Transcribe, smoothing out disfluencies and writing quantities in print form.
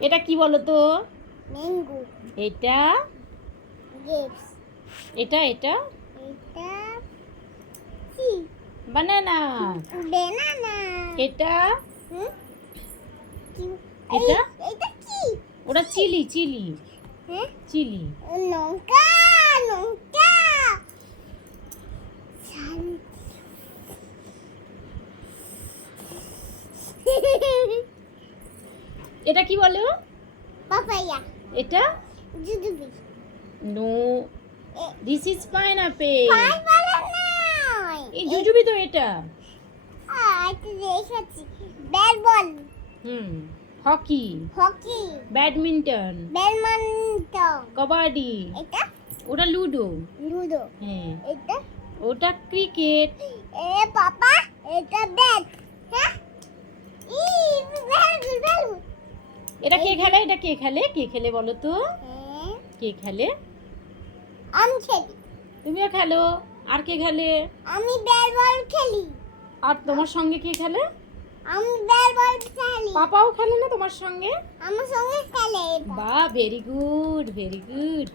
এটা কি বলো তো? ম্যাঙ্গো। এটা গ্রেপস। এটা এটা এটা কি? বানানা। ব্যানানা। এটা হুম? কি? এটা এটা কি? ওটা চিলি চিলি হ্যাঁ? চিলি। লঙ্কা। লঙ্কা। এটা কি বলো? পাপায়া। এটা jujube. No, this is pineapple. Pineapple নয়। এই জুজুবি তো এটা। এটা দেখেছি। Bat ball. Hockey, hockey. Badminton, badminton. Kabaddi. এটা ওটা লুডো। লুডো। হ্যাঁ, এটা ওটা ক্রিকেট। পাপা এটা ব্যাট। হ্যাঁ? ই ব্যাট ব্যাট। এটা কে খেলে? এটা কে খেলে? কে খেলে বলো তো? হ্যাঁ? কে খেলে? আমি খেলি। তুমিও খেলো। আর কে খেলে? আমি ব্যাট বল খেলি। আর তোমার সঙ্গে কে খেলে? আমি ব্যাট বল খেলি। পাপাও খেলে না তোমার সঙ্গে? আমার সঙ্গে খেলে। বাহ, ভেরি গুড ভেরি গুড।